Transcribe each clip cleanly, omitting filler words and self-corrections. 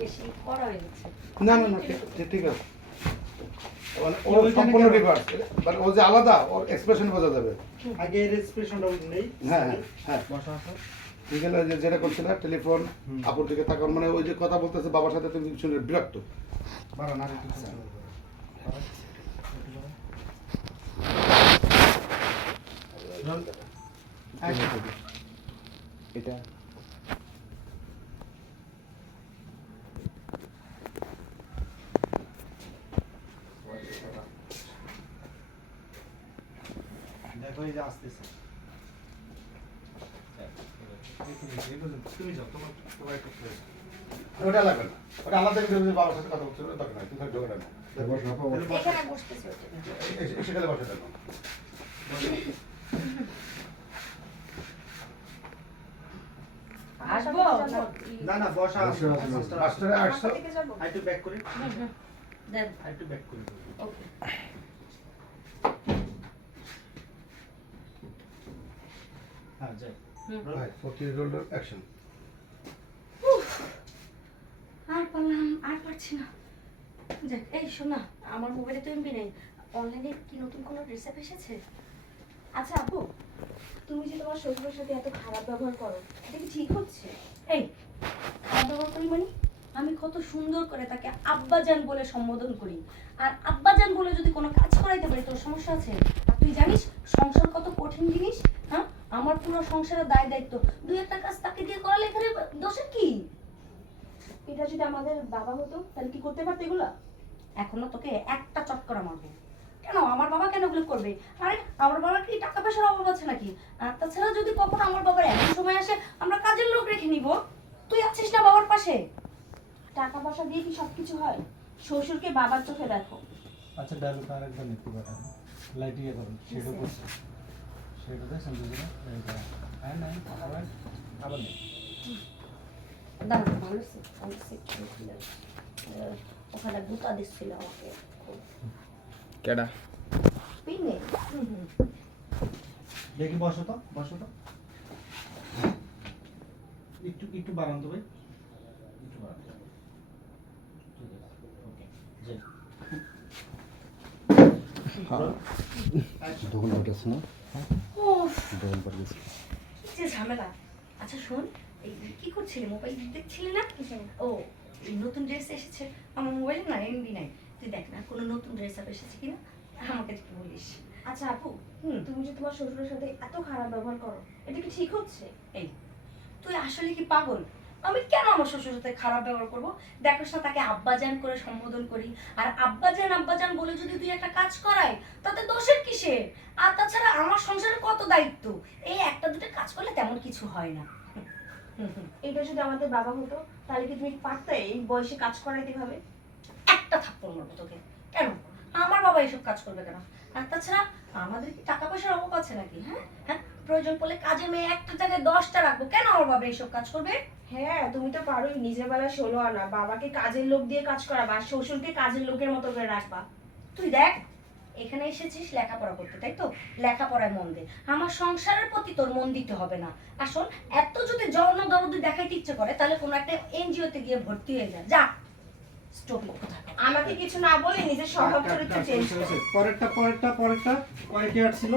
বেশি করা হয়ে যাচ্ছে। না না না ঠিক আছে মানে ও সম্পূর্ণ রিভার্স মানে ও যে আলাদা ওর এক্সপ্রেশন বোঝা যাবে আগে এর এক্সপ্রেশনটা নেই। হ্যাঁ হ্যাঁ বসা আছে ঠিক আছে যে যেটা করছিল টেলিফোন আপুর দিকে তাকান মানে ওই যে কথা বলতেছে বাবার সাথে তুমি শুনে বিরক্ত বাড়া না একটু এটা দেখো এই যে আসতেছে তুমি যাও তোমার একটু ওটা লাগবে না ওটা আলাদা করে যে বাবার সাথে কথা বলছিল ওটা দরকার নাই তুমি খালি ঢোকা না এখানে বসতেছে ওটা। সেখানে বসে থাকো আসবো? না না বসা আছে মাস্টারে আসছো থেকে যাবো? আর একটু ব্যাক করে দেন। আর একটু ব্যাক করে ওকে। হ্যাঁ যাই ভাই 40 রোল অ্যাকশন আর পারলাম আর পারছি না। যাক এই শোনা আমার মোবাইলে তো এমবি নেই, অনলাইনে কি নতুন কোনো রিসেপ এসেছে? আচ্ছা আপু, তুমি যে তোমার শ্বশুরের সাথে এত খারাপ ব্যবহার করো, এটা কি ঠিক হচ্ছে? এই খারাপ ব্যবহার করি মানে আমি কত সুন্দর করে তাকে আব্বাজান বলে সম্বোধন করি, আর আব্বাজান বলে যদি কোনো কাজ করাইতে পারি তোর সমস্যা আছে? আর তুই জানিস সংসার কত কঠিন জিনিস? হ্যাঁ, আমার পুরো সংসারের দায় দায়িত্ব, দুই একটা কাজ তাকে দিয়ে করালে এখানে দোষের কি? এটা যদি আমাদের বাবা হতো তাহলে কি করতে পারতো এগুলা? এখনো তোকে একটা চটকরা মারবো। কেন আমার বাবা কেন এগুলো করবে? আরে আমার বাবার কি টাকা পয়সার অভাব আছে নাকি? আর তাছাড়া যদি কখনো আমার বাবার এমন সময় আসে আমরা কাজের লোক রেখে নিব, তুই আছিস না বাবার পাশে? টাকা পয়সা দিয়ে কি সবকিছু হয়? শ্বশুরকে বাবার চোখে দেখো। আচ্ছা ডায়লগটা আরেকবার নিতে পারেন লাইট ইয়ে করুন সেটা করছে সেটা দেখছেন বুঝলেন হ্যাঁ না আবার নেই দাঁড়ান ভালো ওখানে গুতা দিচ্ছিল আমাকে কেডা পিনে। দেখি বসো তো একটু একটু বাড়ান তো ভাই একটু বাড়ান ঠিক আছে ওকে যাই দোকান পড়েছে না উফ, দোকান পড়ে গেছে কি যে ঝামেলা। আচ্ছা শোন, এই কি করছিলি? মোবাইল দেখছিলি না? ও এই নতুন ড্রেস এসেছে আমার মোবাইলে না, এমবি নাই। তুই দেখ না কোনো নতুন ড্রেস আপ এসেছে কিনা, আমাকে একটু বলিস। আচ্ছা আপু, তুমি যে তোমার শ্বশুরের সাথে এত খারাপ ব্যবহার করো, এটা কি ঠিক হচ্ছে? এই তুই আসলে কি পাগল? আমি কেন আমার শ্বশুরের সাথে খারাপ ব্যবহার করবো? দেখোস না তাকে আব্বাজান করে সম্বোধন করি, আর আব্বাজান বলে যদি তুই একটা কাজ করাই তাতে দোষের কিসের? আর তাছাড়া আমার সংসারের কত দায়িত্ব, এই একটা দুটো কাজ করলে তেমন কিছু হয় না। এটা যদি আমাদের বাবা হতো তাহলে কি তুমি পারতে এই বয়সে কাজ করাইতে ভাবে? একটা থাপ্পড় মারবো তোকে। কেন আমার বাবা এইসব কাজ করবে কেন? আর তাছাড়া আমাদের কি টাকা পয়সার অভাব আছে নাকি? হ্যাঁ হ্যাঁ, প্রয়োজন পড়লে কাজে মেয়ে একটা জায়গায় 10টা রাখবো, কেন আমার বাবা এইসব কাজ করবে? হ্যাঁ তুমি তো পারোই, নিজের বেলা 16 আনা, বাবাকে কাজের লোক দিয়ে কাজ করাবা আর শ্বশুরকে কাজের লোকের মতো করে রাখবা। তুই দেখ এখানে এসেছিস লেখাপড়া করতে, তাই তো? লেখাপড়ায় মন দে, আমার সংসারের প্রতি তোর মন দিতে হবে না। আসল এত যদি যৌন দরদি দেখাইতে ইচ্ছে করে তাহলে কোনো একটা এনজিওতে গিয়ে ভর্তি হয়ে যা, যা। স্টপিক কোথায়? আমাকে কিছু না বলে নিজের স্বভাব চরিত্র চেঞ্জ করো। পরেরটা কয় কি ছিল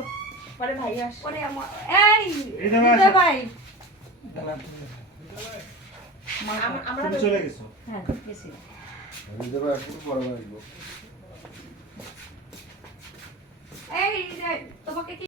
পরে ভাই আস। পরে আমার এই এটা দিদা ভাই আমরা তুমি চলে গেছো হ্যাঁ গেছি। রিজার্ভ একটু পরে আসবো